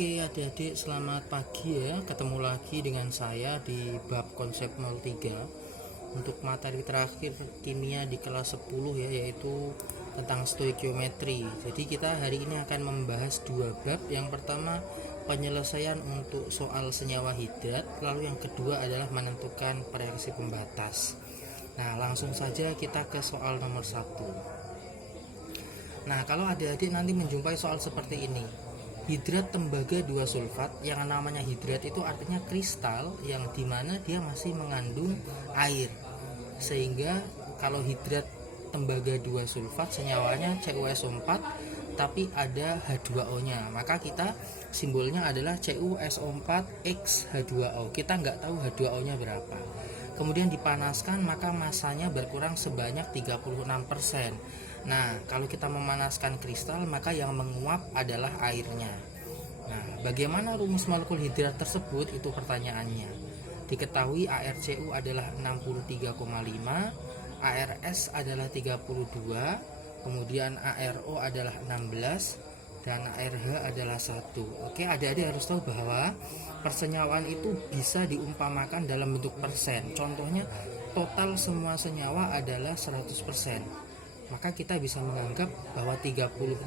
Oke adik-adik, selamat pagi ya. Ketemu lagi dengan saya di bab konsep 03 untuk materi terakhir kimia di kelas 10 ya, yaitu tentang stoikiometri. Jadi kita hari ini akan membahas dua bab. Yang pertama penyelesaian untuk soal senyawa hidrat, lalu yang kedua adalah menentukan reaksi pembatas. Nah, langsung saja kita ke soal nomor 1. Nah, kalau adik-adik nanti menjumpai soal seperti ini, hidrat tembaga 2 sulfat, yang namanya hidrat itu artinya kristal yang dimana dia masih mengandung air, sehingga kalau hidrat tembaga 2 sulfat senyawanya CuSO4 tapi ada H2O nya, maka kita simbolnya adalah CuSO4X H2O. Kita nggak tahu H2O nya berapa. Kemudian dipanaskan, maka masanya berkurang sebanyak 36%. Nah, kalau kita memanaskan kristal, maka yang menguap adalah airnya. Nah, bagaimana rumus molekul hidrat tersebut? Itu pertanyaannya. Diketahui ArCu adalah 63,5, ArS adalah 32, kemudian ArO adalah 16, dan ArH adalah 1. Oke, adik-adik harus tahu bahwa persenyawaan itu bisa diumpamakan dalam bentuk persen. Contohnya, total semua senyawa adalah 100%. Maka kita bisa menganggap bahwa 36%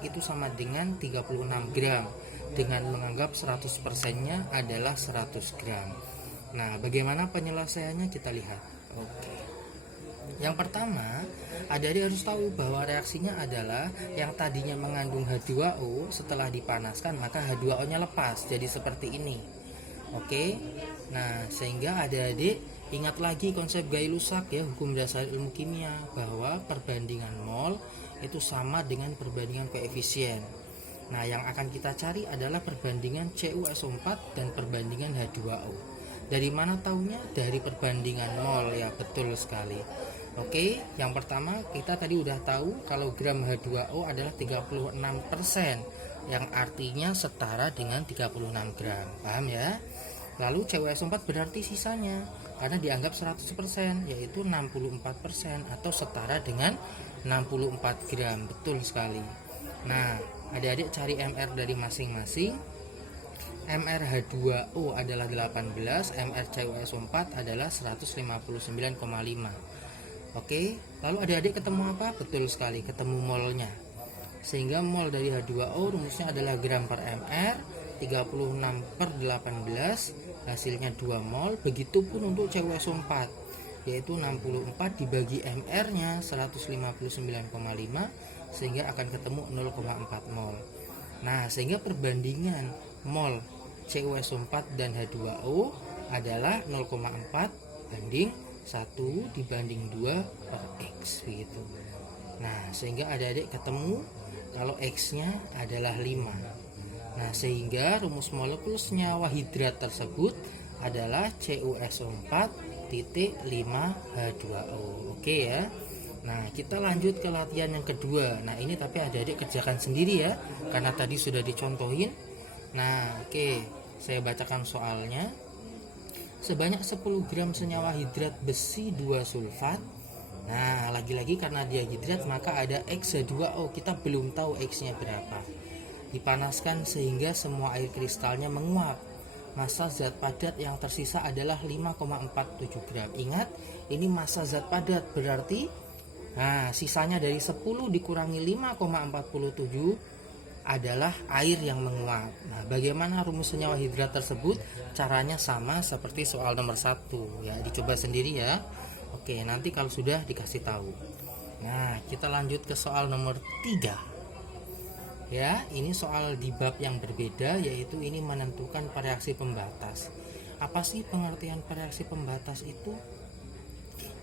itu sama dengan 36 gram, dengan menganggap 100%-nya adalah 100 gram. Nah, bagaimana penyelesaiannya kita lihat. Oke. Yang pertama, adik-adik harus tahu bahwa reaksinya adalah yang tadinya mengandung H2O, setelah dipanaskan maka H2O-nya lepas jadi seperti ini. Oke. Nah, sehingga adik-adik ingat lagi konsep Gay-Lussac ya, hukum dasar ilmu kimia, bahwa perbandingan mol itu sama dengan perbandingan koefisien. Nah, yang akan kita cari adalah perbandingan CuSO4 dan perbandingan H2O. Dari mana taunya? Dari perbandingan mol ya, betul sekali. Oke, yang pertama kita tadi udah tahu kalau gram H2O adalah 36%, yang artinya setara dengan 36 gram. Paham ya? Lalu CuSO4 berarti sisanya, karena dianggap 100%, yaitu 64% atau setara dengan 64 gram. Betul sekali. Nah, adik-adik cari MR dari masing-masing. MR H2O adalah 18, MR CuSO4 adalah 159,5. Oke, lalu adik-adik ketemu apa? Betul sekali, ketemu molnya. Sehingga mol dari H2O rumusnya adalah gram per MR, 36 per 18, hasilnya 2 mol. Begitupun untuk CuSO4, yaitu 64 dibagi MR nya 159,5, sehingga akan ketemu 0,4 mol. Nah, sehingga perbandingan mol CuSO4 dan H2O adalah 0,4 banding 1 dibanding 2 per X begitu. Nah, sehingga adik-adik ketemu kalau X nya adalah 5. Nah, sehingga rumus molekul senyawa hidrat tersebut adalah CuSO4.5H2O. Oke ya. Nah, kita lanjut ke latihan yang kedua. Nah, ini tapi adik-adik kerjakan sendiri ya, karena tadi sudah dicontohin. Nah, oke, saya bacakan soalnya. Sebanyak 10 gram senyawa hidrat besi 2 sulfat. Nah, lagi-lagi karena dia hidrat maka ada X2O. Kita belum tahu X-nya berapa. Dipanaskan sehingga semua air kristalnya menguap. Massa zat padat yang tersisa adalah 5,47 gram. Ingat, ini massa zat padat, berarti sisanya dari 10 dikurangi 5,47 adalah air yang menguap. Nah, bagaimana rumus senyawa hidrat tersebut? Caranya sama seperti soal nomor 1 ya, dicoba sendiri ya. Oke, nanti kalau sudah dikasih tahu. Nah, kita lanjut ke soal nomor 3. Ya, ini soal di bab yang berbeda, yaitu ini menentukan reaksi pembatas. Apa sih pengertian reaksi pembatas itu?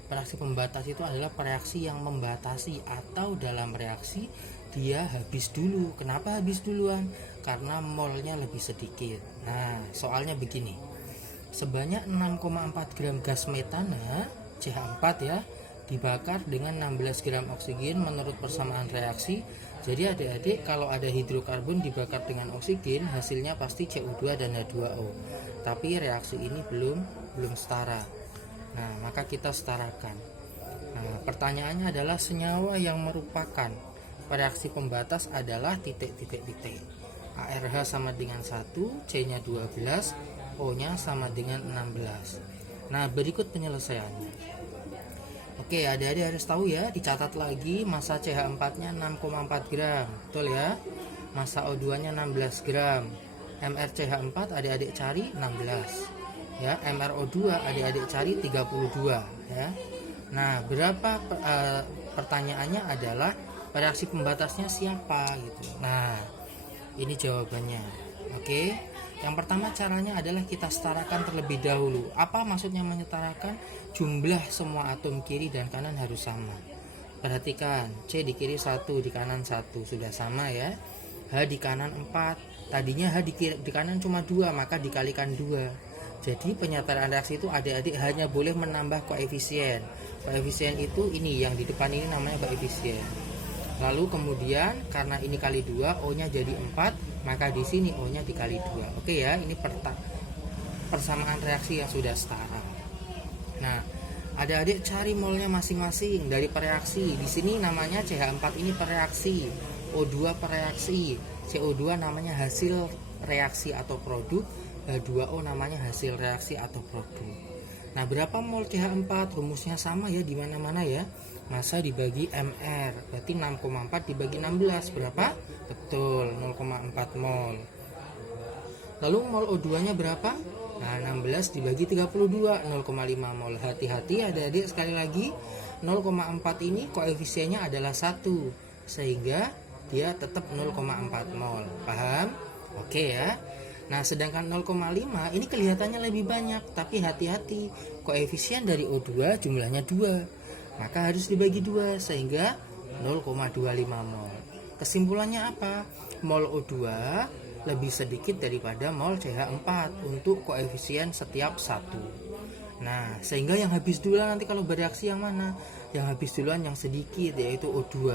Reaksi pembatas itu adalah reaksi yang membatasi, atau dalam reaksi dia habis dulu. Kenapa habis duluan? Karena molnya lebih sedikit. Nah, soalnya begini. Sebanyak 6,4 gram gas metana CH4 ya, dibakar dengan 16 gram oksigen menurut persamaan reaksi. Jadi adik-adik, kalau ada hidrokarbon dibakar dengan oksigen, hasilnya pasti CO2 dan H2O. Tapi reaksi ini belum setara. Nah, maka kita setarakan. Nah, pertanyaannya adalah senyawa yang merupakan reaksi pembatas adalah titik-titik-titik. AR RH sama dengan 1, C-nya 12, O-nya sama dengan 16. Nah, berikut penyelesaiannya. Oke, adik-adik harus tahu ya, dicatat lagi massa CH4-nya 6,4 gram. Betul ya? Massa O2-nya 16 gram. MrCH4 adik-adik cari 16. Ya, MrO2 adik-adik cari 32 ya. Nah, berapa pertanyaannya adalah reaksi pembatasnya siapa gitu. Nah, ini jawabannya. Oke. Yang pertama caranya adalah kita setarakan terlebih dahulu. Apa maksudnya menyetarakan? Jumlah semua atom kiri dan kanan harus sama. Perhatikan, C di kiri 1, di kanan 1, sudah sama ya. H di kanan 4. Tadinya H di kanan cuma 2, maka dikalikan 2. Jadi penyetaraan reaksi itu adik-adik hanya boleh menambah koefisien. Koefisien itu ini yang di depan ini namanya koefisien. Lalu kemudian karena ini kali 2, O-nya jadi 4, maka di sini O-nya dikali 2. Oke ya, ini persamaan reaksi yang sudah setara. Nah, adik-adik cari molnya masing-masing dari pereaksi. Di sini namanya CH4 ini pereaksi, O2 pereaksi, CO2 namanya hasil reaksi atau produk, H2O namanya hasil reaksi atau produk. Nah, berapa mol CH4? Rumusnya sama ya di mana-mana ya. Massa dibagi Mr, berarti 6,4 dibagi 16 berapa? Betul, 0,4 mol. Lalu mol O2 nya berapa? Nah, 16 dibagi 32, 0,5 mol. Hati-hati adik-adik, sekali lagi 0,4 ini koefisiennya adalah 1, sehingga dia tetap 0,4 mol. Paham? Oke ya. Nah, sedangkan 0,5 ini kelihatannya lebih banyak, tapi hati-hati, koefisien dari O2 jumlahnya 2. Maka harus dibagi 2 sehingga 0,25 mol. Kesimpulannya apa? Mol O2 lebih sedikit daripada mol CH4 untuk koefisien setiap 1. Nah, sehingga yang habis duluan nanti kalau bereaksi yang mana? Yang habis duluan yang sedikit, yaitu O2.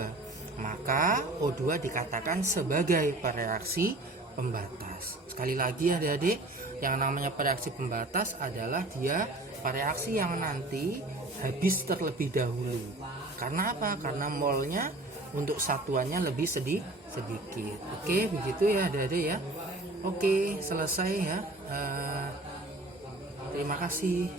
Maka O2 dikatakan sebagai pereaksi pembatas. Sekali lagi adik-adik, yang namanya pereaksi pembatas adalah dia pereaksi yang nanti habis terlebih dahulu. Karena apa? Karena molnya untuk satuannya lebih sedikit. Oke, begitu ya adik-adik ya. Oke, selesai ya. Terima kasih.